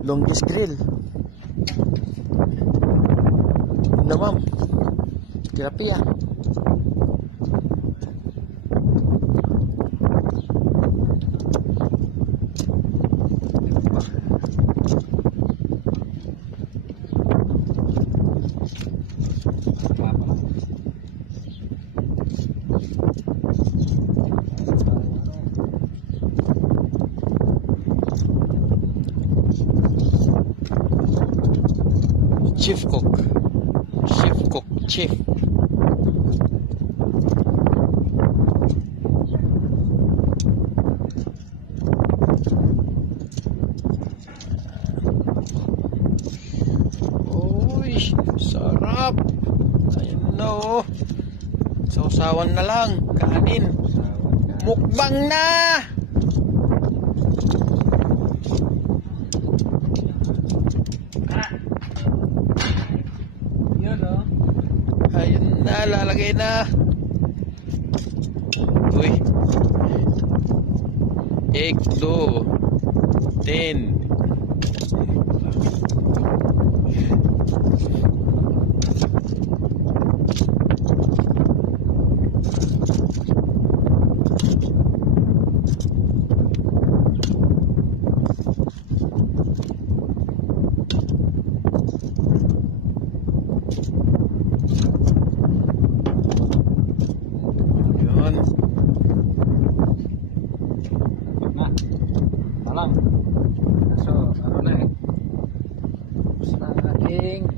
Longest grill. Na ma'am. Tilapia. Chief cook. Chief cook. Chief. Uy, sarap. Ayun na oh. Sausawan na lang. Kanin. Mukbang na. Ayun na, lalagay na. Uy. Egg 2 10. Palang. So, ano na eh. Basta aking